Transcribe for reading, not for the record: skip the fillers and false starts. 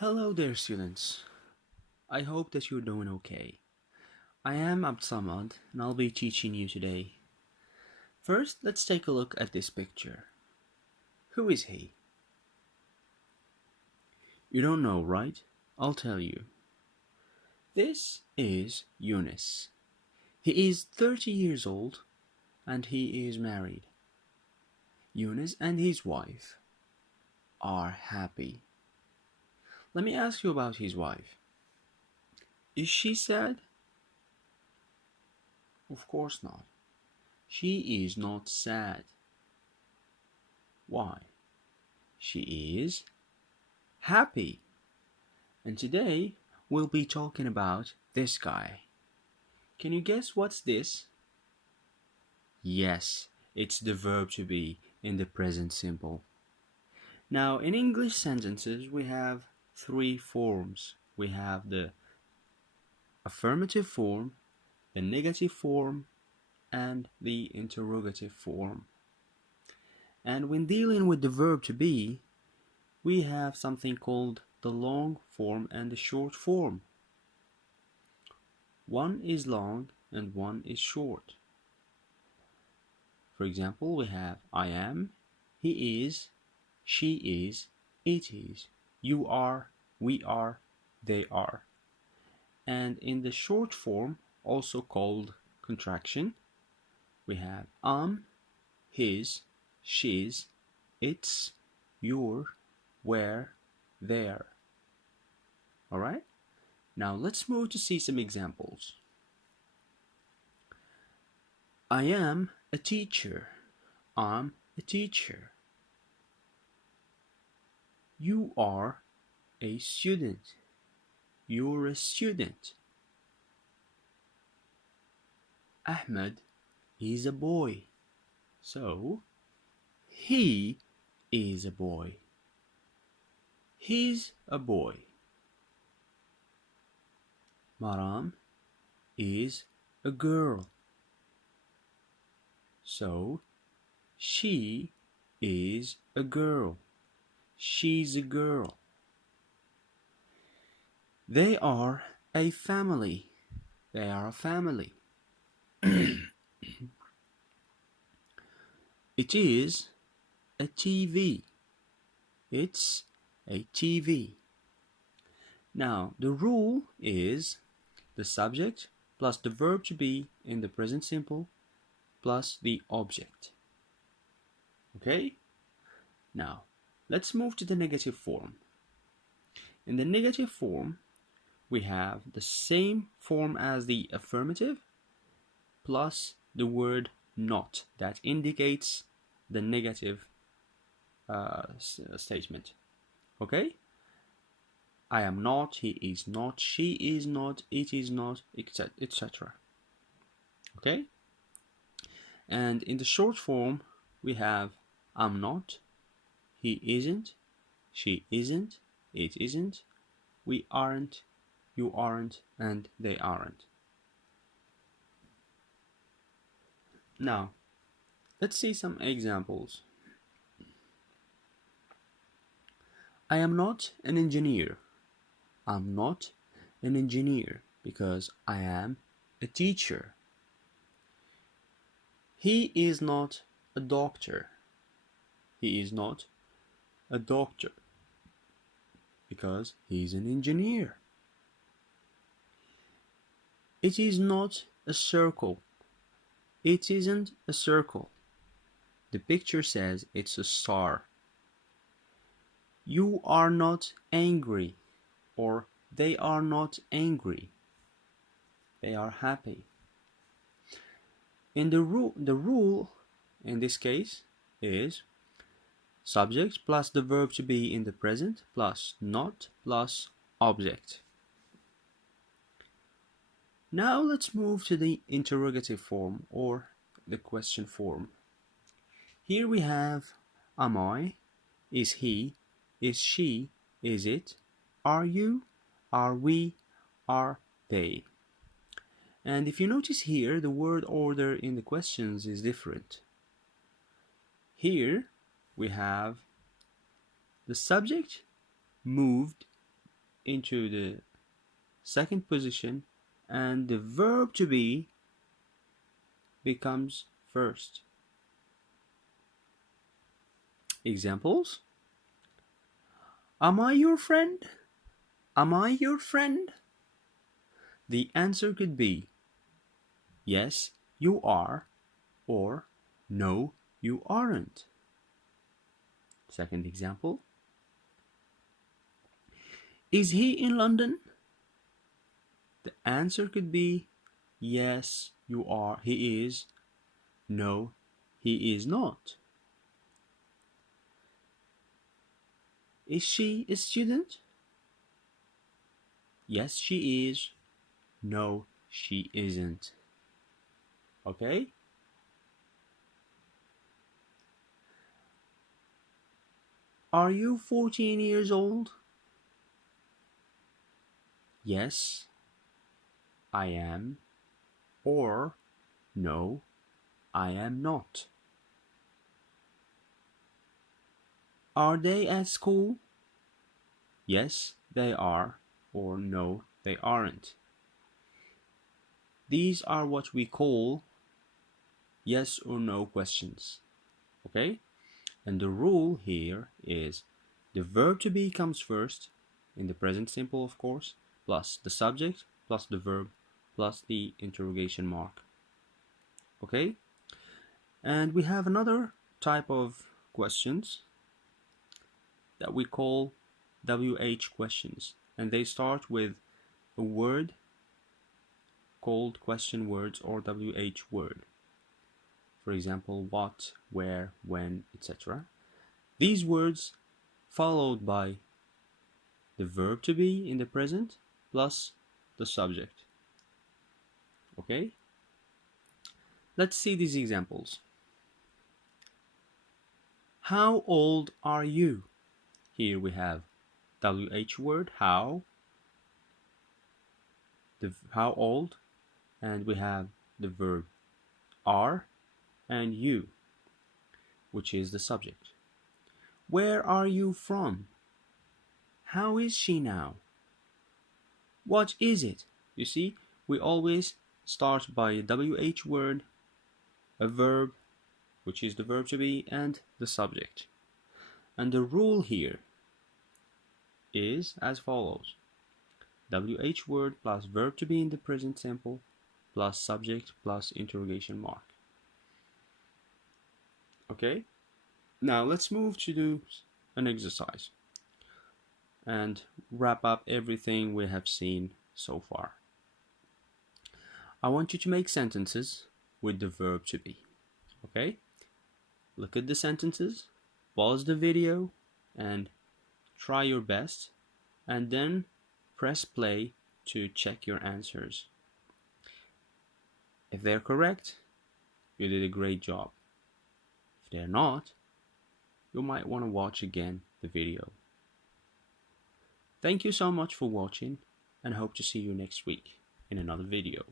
Hello there, students. I hope that you're doing okay. I am Absamad and I'll be teaching you today. First, let's take a look at this picture. Who is he? You don't know, right? I'll tell you. This is Yunus. He is 30 years old and he is married. Yunus and his wife are happy. Let me ask you about his wife. Is she sad? Of course not. She is not sad. Why? She is happy. And today we'll be talking about this guy. Can you guess what's this? Yes, it's the verb to be in the present simple. Now, in English sentences, we have three forms. We have the affirmative form, the negative form, and the interrogative form. And when dealing with the verb to be, we have something called the long form and the short form. One is long and one is short. For example, we have I am, he is, she is, it is, you are, we are, they are. And in the short form, also called contraction, we have his, she's, its, your, where, their. Alright? Now let's move to see some examples. I am a teacher. I'm a teacher. You are a student. You're a student. Ahmed is a boy. So, he is a boy. He's a boy. Maram is a girl. So, she is a girl. She's a girl. They are a family. They are a family. It is a TV. It's a TV. Now, the rule is the subject plus the verb to be in the present simple plus the object. Okay? Now, let's move to the negative form. In the negative form, we have the same form as the affirmative plus the word not that indicates the negative statement. Okay? I am not, he is not, she is not, it is not, etc. Okay? And in the short form, we have I'm not, he isn't, she isn't, it isn't, we aren't, you aren't, and they aren't. Now, let's see some examples. I am not an engineer. I'm not an engineer because I am a teacher. He is not a doctor. He is not a doctor because he's an engineer. It is not a circle. It isn't a circle. The picture says it's a star. You are not angry, or they are not angry. They are happy. In the rule in this case is subject plus the verb to be in the present plus not plus object. Now let's move to the interrogative form or the question form. Here we have am I, is he, is she, is it, are you, are we, are they. And if you notice here, the word order in the questions is different. Here we have the subject moved into the second position and the verb to be becomes first. Examples: am I your friend? Am I your friend? The answer could be yes, you are, or no, you aren't. Second example: is he in London? The answer could be yes, you are, he is, no, he is not. Is she a student? Yes, she is. No, she isn't. Okay? Are you 14 years old? Yes, I am. Or no, I am not. Are they at school? Yes, they are. Or no, they aren't. These are what we call yes or no questions. Okay? And the rule here is the verb to be comes first, in the present simple, of course, plus the subject, plus the verb, plus the interrogation mark. Okay? And we have another type of questions that we call WH questions. And they start with a word called question words or WH word. For example, what, where, when, etc. These words followed by the verb to be in the present plus the subject. Okay? Let's see these examples. How old are you? Here we have WH word, how old, and we have the verb are and you, which is the subject. Where are you from? How is she now? What is it? You see, we always start by a WH word, a verb, which is the verb to be, and the subject. And the rule here is as follows: WH word plus verb to be in the present simple plus subject plus interrogation mark. Okay? Now let's move to do an exercise and wrap up everything we have seen so far. I want you to make sentences with the verb to be. Okay? Look at the sentences, pause the video, and try your best, and then press play to check your answers. If they're correct, you did a great job. If they're not, you might want to watch again the video. Thank you so much for watching, and hope to see you next week in another video.